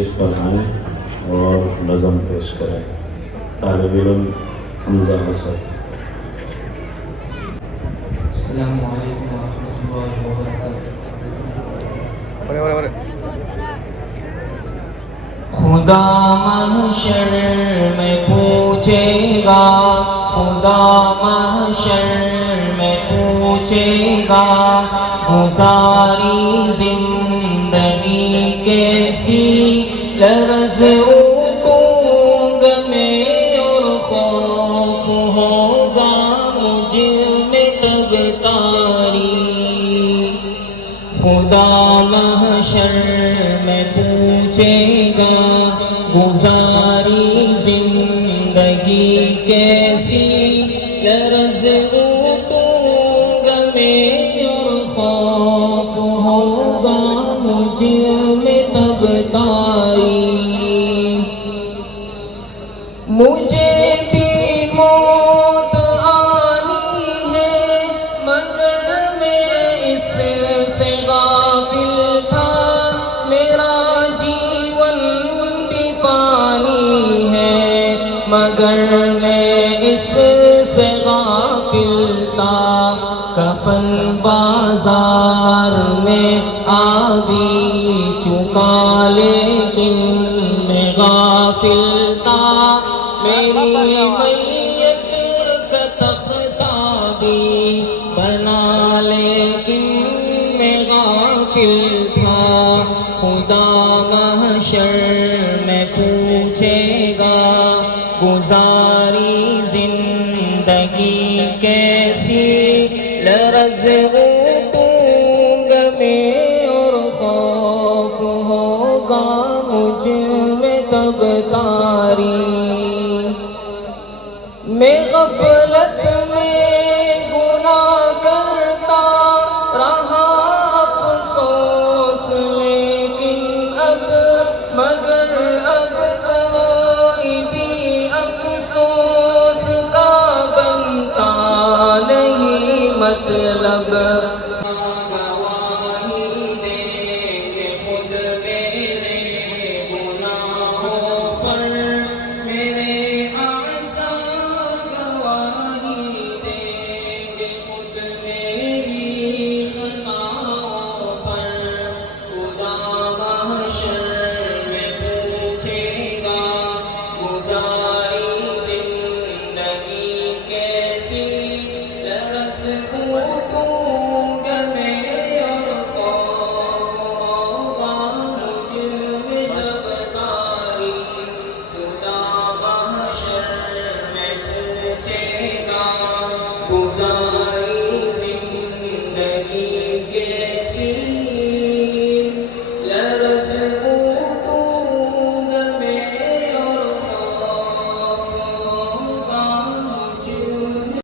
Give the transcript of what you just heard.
Stage پر آئیں اور نظم پیش کریں۔ طالب علم حمزہ اسد۔ السلام علیکم ورحمۃ اللہ وبرکاتہ۔ خدا محشر میں پوچھے گا، خدا محشر میں پوچھے گا، گزاری زندگی کیسی، لرز اٹھوں گا میں اور خوف ہوگا مجھ میں تب تاری۔ خدا محشر میں پوچھے گا، گزاری زندگی کیسی، لرز اٹھوں گا میں اور خوف ہوگا مجھ میں تب تاری۔ مجھے بھی موت آنی ہے مگر میں اس سے غافل تھا، میرا جیون بھی پانی ہے مگر میں اس سے غافل تھا، کفن بازار میں آ بھی چکا لیکن میں غافل تھا، میری میت کا تختہ بھی بنا لیکن میں غافل تھا۔ خدا محشر میں پوچھے گا، گزاری زندگی کیسی، لرز اٹھوں گا میں اور خوف ہوگا مجھ میں تب تاری۔ میں غفلت میں گناہ کرتا رہا افسوس لیکن اب مگر